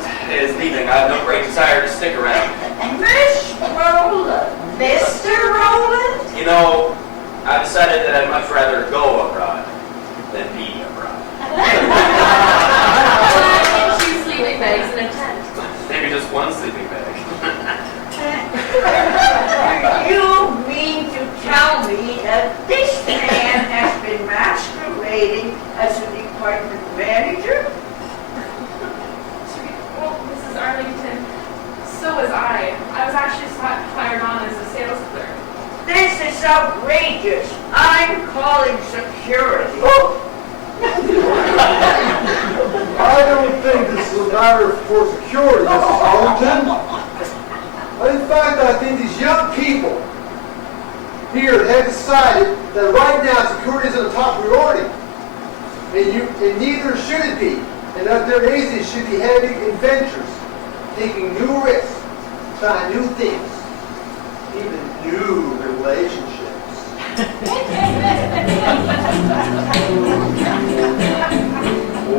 leaving. I have no great desire to stick around. Miss Rowland. Mr. Rowland? You know, I've decided that I'd much rather go abroad than be abroad. Two sleeping bags in a tent. Maybe just one sleeping bag. You mean to tell me that this man has been masquerading as a department manager? Well, Mrs. Arlington, so was I. I was actually hired on as a sales clerk. This is outrageous. I'm calling security. I don't think this is a matter for security, Mrs. Arlington. In fact, I think these young people here have decided that right now security isn't a top priority. And neither should it be. And at their age, they should be having adventures, taking new risks, trying new things, even new relationships.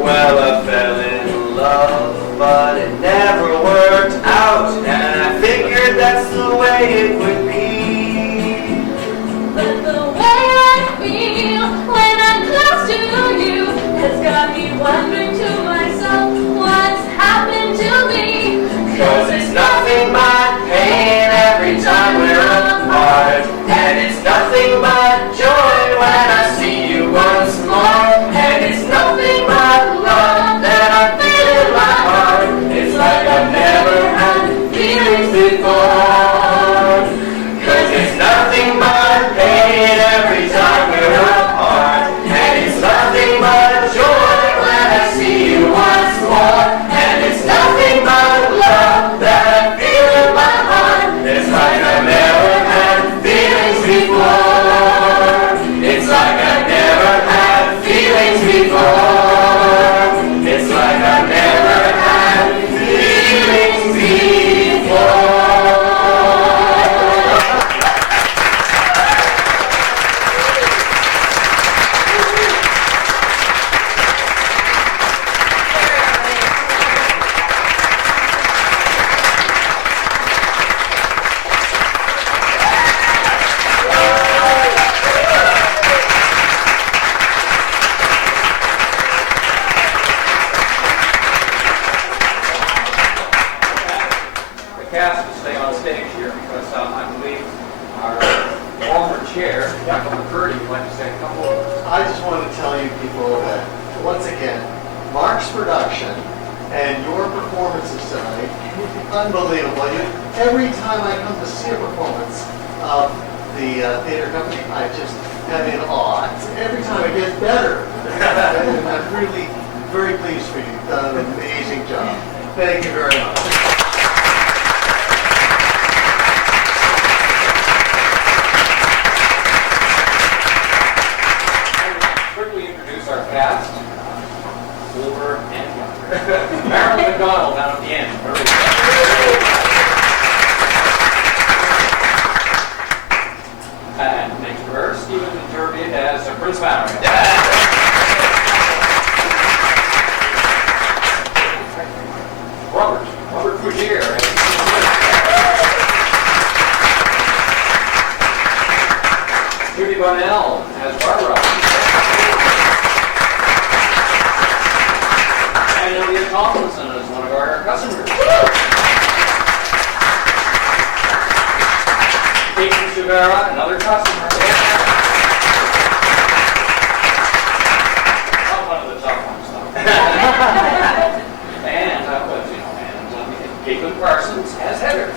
Well, I fell in love, but it never worked out, and I figured that's the way it would be. But the way I feel when I'm close to you has got me wondering to myself what's happened to me. 'Cause it's nothing but pain every time we're apart, and it's nothing but joy when I see you once more, and it's nothing but love that I feel in my heart. It's like I've never had feelings before. cast to stay on stage here because I believe our former chair, Michael McCurdy, would like to say a couple of words. I just want to tell you people that, once again, Mark's production and your performances tonight, unbelievable. Every time I come to see a performance of the theater company, I just am in awe. Every time it gets better. And I'm really very pleased for you. You've done an amazing job. Thank you very much. Our cast, older and younger. Marilyn McDonald down at the end. And next to her, Stephen Turbian as Prince Valerie. Robert Fougier. Judy Bonnell as Barbara. Elliot Tomlinson is one of our customers. Casey Severa, another customer. Not one of the tough ones, though. And, Caitlin Parsons as Heather.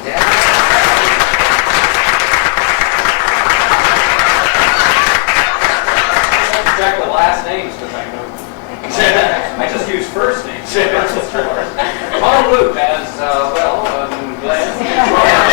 Check the last names because I know. I just use first names. Tom Luke as, Glenn.